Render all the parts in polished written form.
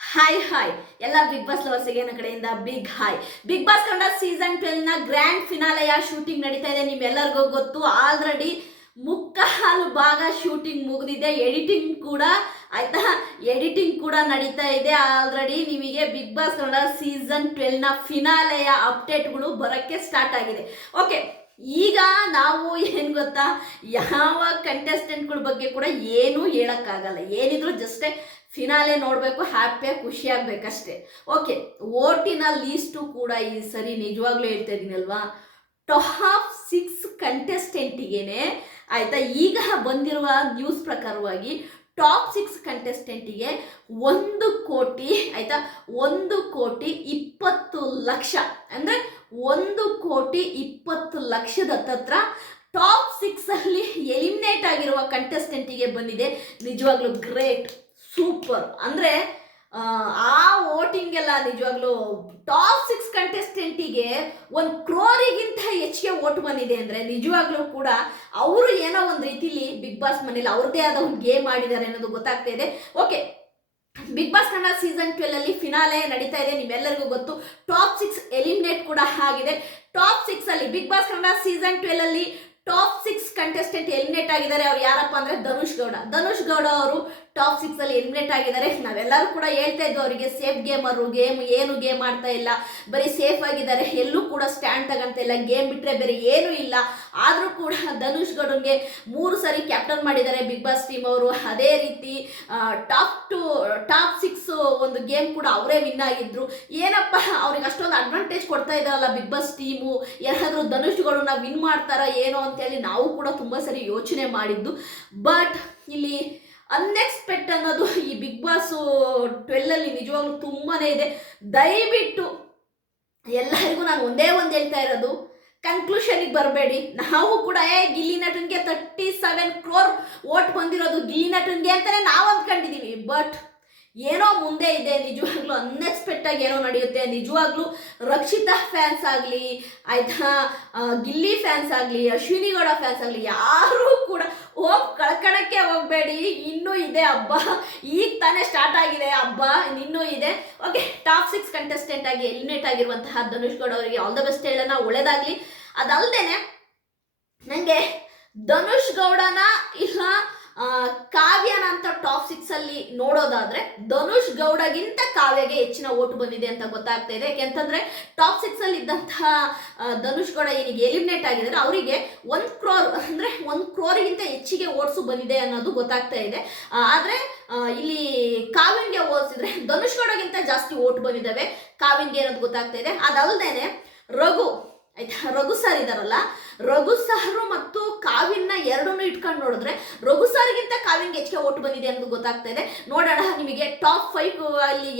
Hi ಎಲ್ಲ big boss ಲವರ್ಸ್ಗೆ ನನ್ನ ಕಡೆಯಿಂದ big hi. Bigg Boss Kannada season 12 ನ ಗ್ರ್ಯಾಂಡ್ ಫಿನಾಲೆಯ ಶೂಟಿಂಗ್ ನಡೀತಾ ಇದೆ. ನಿಮ್ಮೆಲ್ಲರಿಗೂ ಗೊತ್ತು, ಆಲ್ರೆಡಿ ಮುಕ್ಕಾಲು ಭಾಗ ಶೂಟಿಂಗ್ ಮುಗಿದಿದೆ. ಎಡಿಟಿಂಗ್ ಕೂಡ ನಡೀತಾ ಇದೆ. ಆಲ್ರೆಡಿ ನಿಮಗೆ ಬಿಗ್ ಬಾಸ್ ಕನ್ನಡ ಸೀಸನ್ 12 ನ ಫಿನಾಲೆಯ ಅಪ್ಡೇಟ್ಗಳು ಬರೋಕ್ಕೆ ಸ್ಟಾರ್ಟ್ ಆಗಿದೆ. ಓಕೆ, ಈಗ ನಾವು ಏನು ಗೊತ್ತಾ, ಯಾವ ಕಂಟೆಸ್ಟೆಂಟ್ಗಳ ಬಗ್ಗೆ ಕೂಡ ಏನೂ ಹೇಳೋಕ್ಕಾಗಲ್ಲ. ಏನಿದ್ರು ಜಸ್ಟೇ ಫಿನಾಲೆ ನೋಡಬೇಕು, ಹ್ಯಾಪಿಯಾಗಿ ಖುಷಿ ಆಗ್ಬೇಕಷ್ಟೇ. ಓಕೆ, ಓಟಿನ ಲೀಸ್ಟು ಕೂಡ ಈ ಸರಿ ನಿಜವಾಗ್ಲೂ ಹೇಳ್ತಾ ಇದ್ದೀನಲ್ವಾ, ಟಾಪ್ 6 ಕಂಟೆಸ್ಟೆಂಟಿಗೇನೆ ಆಯಿತಾ, ಈಗ ಬಂದಿರುವ ನ್ಯೂಸ್ ಪ್ರಕಾರವಾಗಿ ಟಾಪ್ 6 ಕಂಟೆಸ್ಟೆಂಟಿಗೆ 1,20,00,000 ಆಯಿತಾ, 1,20,20,00,000 ಅಂದರೆ 1,20,20,00,000 ಹತ್ರ ಟಾಪ್ 6 ಎಲಿಮಿನೇಟ್ ಆಗಿರುವ ಕಂಟೆಸ್ಟೆಂಟಿಗೆ ಬಂದಿದೆ. ನಿಜವಾಗ್ಲೂ ಗ್ರೇಟ್, ಸೂಪರ್. ಅಂದರೆ ಆ ವೋಟಿಂಗ್ ಎಲ್ಲ ನಿಜವಾಗ್ಲೂ ಟಾಪ್ 6 ಕಂಟೆಸ್ಟೆಂಟಿಗೆ 1 crore ಹೆಚ್ಚಿಗೆ ವೋಟ್ ಬಂದಿದೆ ಅಂದರೆ ನಿಜವಾಗ್ಲೂ ಕೂಡ ಅವರು ಏನೋ ಒಂದು ರೀತಿಲಿ ಬಿಗ್ ಬಾಸ್ ಮನೇಲಿ ಅವ್ರದ್ದೇ ಆದ ಒಂದು ಗೇಮ್ ಆಡಿದ್ದಾರೆ ಅನ್ನೋದು ಗೊತ್ತಾಗ್ತಾ ಇದೆ. Okay, Bigg Boss Kannada season 12 finale ನಡೀತಾ ಇದೆ. ನಿಮ್ಮೆಲ್ಲರಿಗೂ ಗೊತ್ತು, ಟಾಪ್ 6 ಎಲಿಮಿನೇಟ್ ಕೂಡ ಆಗಿದೆ. Top 6 Bigg Boss Kannada season 12 top 6 contestant eliminate ಆಗಿದ್ದಾರೆ. ಅವ್ರು ಯಾರಪ್ಪ ಅಂದರೆ ಧನುಷ್ ಗೌಡ ಅವರು ಟಾಪ್ 6 ಎಲಿಮಿನೇಟ್ ಆಗಿದ್ದಾರೆ. ನಾವೆಲ್ಲರೂ ಕೂಡ ಹೇಳ್ತಾ ಇದ್ದು ಅವರಿಗೆ ಸೇಫ್ ಗೇಮರು, ಏನು ಗೇಮ್ ಆಡ್ತಾ ಇಲ್ಲ, ಬರೀ ಸೇಫ್ ಆಗಿದ್ದಾರೆ, ಎಲ್ಲೂ ಕೂಡ ಸ್ಟ್ಯಾಂಡ್ ತಗೊಂತ ಇಲ್ಲ, ಗೇಮ್ ಬಿಟ್ಟರೆ ಬೇರೆ ಏನೂ ಇಲ್ಲ. ಆದರೂ ಕೂಡ ಧನುಷ್ ಗೌಡನ್ಗೆ 3 ಸರಿ ಕ್ಯಾಪ್ಟನ್ ಮಾಡಿದ್ದಾರೆ ಬಿಗ್ ಬಾಸ್ ಟೀಮ್ ಅವರು. ಅದೇ ರೀತಿ ಟಾಪ್ 6 ಒಂದು ಗೇಮ್ ಕೂಡ ಅವರೇ ವಿನ್ ಆಗಿದ್ರು. ಏನಪ್ಪ ಅವ್ರಿಗೆ ಅಷ್ಟೊಂದು ಅಡ್ವಾಂಟೇಜ್ ಕೊಡ್ತಾ ಇದ್ದಾರಲ್ಲ ಬಿಗ್ ಬಾಸ್ ಟೀಮು, ಯಾರಾದರೂ ಧನುಷ್ ಗೌಡನ್ನ ವಿನ್ ಮಾಡ್ತಾರಾ ಏನೋ ಅಂತೇಳಿ ನಾವು ಕೂಡ ತುಂಬ ಸರಿ ಯೋಚನೆ ಮಾಡಿದ್ದು. ಬಟ್ ಇಲ್ಲಿ ಅನ್ಎಕ್ಸ್ಪೆಕ್ಟ್ ಅನ್ನೋದು ಈ ಬಿಗ್ ಬಾಸ್ 12 ನಿಜವಾಗ್ಲೂ ತುಂಬಾ ಇದೆ. ದಯವಿಟ್ಟು ಎಲ್ಲರಿಗೂ ನಾನು ಒಂದೇ ಒಂದು ಹೇಳ್ತಾ ಇರೋದು, ಕನ್ಕ್ಲೂಷನಿಗೆ ಬರಬೇಡಿ. ನಾವು ಕೂಡ ಗಿಲ್ಲಿ ನಟನ್ಗೆ 37 crore ವೋಟ್ ಬಂದಿರೋದು ಗಿಲ್ಲಿ ನಟನ್ಗೆ ಅಂತಲೇ ನಾವು ಅಂದ್ಕೊಂಡಿದ್ದೀವಿ. ಬಟ್ ಏನೋ ಮುಂದೆ ಇದೆ, ನಿಜವಾಗ್ಲೂ ಅನ್ಎಕ್ಸ್ಪೆಕ್ಟ್ ಆಗಿ ಏನೋ ನಡೆಯುತ್ತೆ. ನಿಜವಾಗ್ಲೂ ರಕ್ಷಿತಾ ಫ್ಯಾನ್ಸ್ ಆಗಲಿ ಆಯ್ತಾ, ಗಿಲ್ಲಿ ಫ್ಯಾನ್ಸ್ ಆಗಲಿ, ಅಶ್ವಿನಿ ಗೌಡ ಫ್ಯಾನ್ಸ್ ಆಗಲಿ, ಯಾರೂ ಕೂಡ ಕಳ್ಕೊಳಕ್ಕೆ ಹೋಗಬೇಡಿ. ಇನ್ನೂ ಇದೆ ಹಬ್ಬ, ಈಗ ತಾನೇ ಸ್ಟಾರ್ಟ್ ಆಗಿದೆ ಹಬ್ಬ, ಇನ್ನೂ ಇದೆ. ಓಕೆ, ಟಾಪ್ 6 ಕಂಟೆಸ್ಟೆಂಟ್ ಆಗಿ ಎಲಿಮಿನೇಟ್ ಆಗಿರುವಂತಹ ಧನುಷ್ ಗೌಡ ಅವರಿಗೆ ಆಲ್ ದ ಬೆಸ್ಟ್ ಹೇಳೋಣ, ಒಳ್ಳೇದಾಗಲಿ. ಅದಲ್ಲದೆ ನನಗೆ ಧನುಷ್ ಗೌಡನ ಇಲ್ಲ ಕಾವ್ಯನ ಅಂತ ಟಾಪ್ 6 ನೋಡೋದಾದ್ರೆ ಧನುಷ್ ಗೌಡಗಿಂತ ಕಾವ್ಯಗೆ ಹೆಚ್ಚಿನ ಓಟು ಬಂದಿದೆ ಅಂತ ಗೊತ್ತಾಗ್ತಾ ಇದೆ. ಯಾಕೆಂತಂದ್ರೆ ಟಾಪ್ 6 ಇದ್ದಂತಹ ಧನುಷ್ ಗೌಡ ಏನಿಗೆ ಎಲಿಮಿನೇಟ್ ಆಗಿದ್ದಾರೆ ಅವರಿಗೆ 1 crore ಅಂದರೆ 1 crore ಹೆಚ್ಚಿಗೆ ಓಟ್ಸು ಬಂದಿದೆ ಅನ್ನೋದು ಗೊತ್ತಾಗ್ತಾ ಇದೆ. ಆದರೆ ಇಲ್ಲಿ ಕಾವ್ಯನ್ಗೆ ಹೋಲಿಸಿದ್ರೆ ಧನುಷ್ ಗೌಡಗಿಂತ ಜಾಸ್ತಿ ಓಟ್ ಬಂದಿದ್ದಾವೆ ಕಾವ್ಯನ್ಗೆ ಅನ್ನೋದು ಗೊತ್ತಾಗ್ತಾ ಇದೆ. ಅದಲ್ಲದೆ ರಘು ಸರ್ ಇದಾರಲ್ಲ, ರಘು ಸಾರು ಮತ್ತು ಕಾವ್ಯನ ಎರಡನ್ನೂ ಇಟ್ಕೊಂಡು ನೋಡಿದ್ರೆ ರಘು ಸಾರ್ಗಿಂತ ಕಾವ್ಯನ್ಗೆ ಹೆಚ್ಚಿಗೆ ಓಟ್ ಬಂದಿದೆ ಅನ್ನೋದು ಗೊತ್ತಾಗ್ತಾ ಇದೆ. ನೋಡೋಣ ನಿಮಗೆ ಟಾಪ್ 5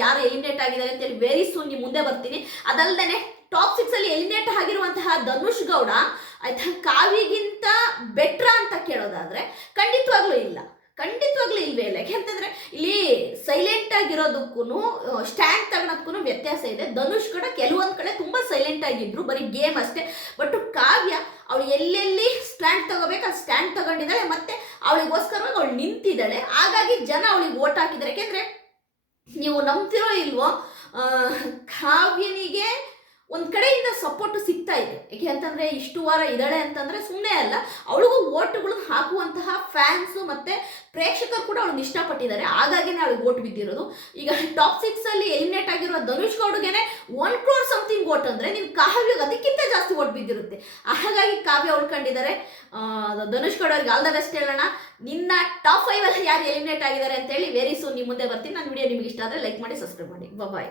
ಯಾರು ಎಲಿಮಿನೇಟ್ ಆಗಿದ್ದಾರೆ ಅಂತೇಳಿ ವೆರಿ ಸೂನ್ ನಿಮ್ಮ ಮುಂದೆ ಬರ್ತೀನಿ. ಅದಲ್ಲದೆ ಟಾಪ್ 6 ಎಲಿಮಿನೇಟ್ ಆಗಿರುವಂತಹ ಧನುಷ್ ಗೌಡ ಆಯ್ತಾ ಕಾವ್ಯಗಿಂತ ಬೆಟ್ರಾ ಅಂತ ಕೇಳೋದಾದ್ರೆ ಖಂಡಿತವಾಗ್ಲೂ ಇಲ್ವೇ ಇಲ್ಲ. ಯಾಕೆಂತಂದ್ರೆ ಇಲ್ಲಿ ಸೈಲೆಂಟ್ ಆಗಿರೋದಕ್ಕೂ ಸ್ಟ್ಯಾಂಡ್ ತಗೊಳೋದಕ್ಕೂ ವ್ಯತ್ಯಾಸ ಇದೆ. ಧನುಷ್ ಕೂಡ ಕೆಲವೊಂದು ಕಡೆ ತುಂಬ ಸೈಲೆಂಟ್ ಆಗಿದ್ರು, ಬರೀ ಗೇಮ್ ಅಷ್ಟೇ. ಬಟ್ ಕಾವ್ಯ ಅವಳು ಎಲ್ಲೆಲ್ಲಿ ಸ್ಟ್ಯಾಂಡ್ ತಗೋಬೇಕು ಅಲ್ಲಿ ಸ್ಟ್ಯಾಂಡ್ ತಗೊಂಡಿದ್ದಾಳೆ, ಮತ್ತೆ ಅವಳಿಗೋಸ್ಕರವಾಗಿ ಅವಳು ನಿಂತಿದ್ದಾಳೆ. ಹಾಗಾಗಿ ಜನ ಅವಳಿಗೆ ಓಟ್ ಹಾಕಿದ್ದಾರೆ. ಯಾಕೆಂದರೆ ನೀವು ನಂಬ್ತಿರೋ ಇಲ್ವೋ, ಕಾವ್ಯನಿಗೆ ಒಂದು ಕಡೆಯಿಂದ ಸಪೋರ್ಟ್ ಸಿಗ್ತಾ ಇದೆ. ಯಾಕೆ ಅಂತಂದರೆ ಇಷ್ಟು ವಾರ ಇದ್ದಾಳೆ ಅಂತಂದರೆ ಸುಮ್ಮನೆ ಅಲ್ಲ, ಅವಳಿಗೂ ಓಟುಗಳು ಹಾಕುವಂತಹ ಫ್ಯಾನ್ಸು ಮತ್ತು ಪ್ರೇಕ್ಷಕರು ಕೂಡ ಅವಳನ್ನ ಇಷ್ಟಪಟ್ಟಿದ್ದಾರೆ. ಹಾಗಾಗಿನೇ ಅವಳಿಗೆ ಓಟ್ ಬಿದ್ದಿರೋದು. ಈಗ ಟಾಪ್ 6 ಎಲಿಮಿನೇಟ್ ಆಗಿರೋ ಧನುಷ್ ಗೌಡ್ಗೆ 1 crore ಸಮಥಿಂಗ್ ಓಟ್ ಅಂದರೆ ನೀವು ಕಾವ್ಯಗೆ ಅದಕ್ಕಿಂತ ಜಾಸ್ತಿ ಓಟ್ ಬಿದ್ದಿರುತ್ತೆ. ಹಾಗಾಗಿ ಕಾವ್ಯ ಉಳ್ಕೊಂಡಿದ್ದಾರೆ. ಧನುಷ್ ಗೌಡ ಅವ್ರಿಗೆ ಆಲ್ ದ ಬೆಸ್ಟ್ ಹೇಳೋಣ. ನಿನ್ನ ಟಾಪ್ 5 ಯಾರು ಎಲಿಮಿನೇಟ್ ಆಗಿದ್ದಾರೆ ಅಂತೇಳಿ ವೆರಿ ಸೂನ್ ನಿಮ್ಮ ಮುಂದೆ ಬರ್ತೀನಿ. ನನ್ನ ವಿಡಿಯೋ ನಿಮಗೆ ಇಷ್ಟ ಆದರೆ ಲೈಕ್ ಮಾಡಿ, ಸಬ್ಸ್ಕ್ರೈಬ್ ಮಾಡಿ. ಬಾಯ್.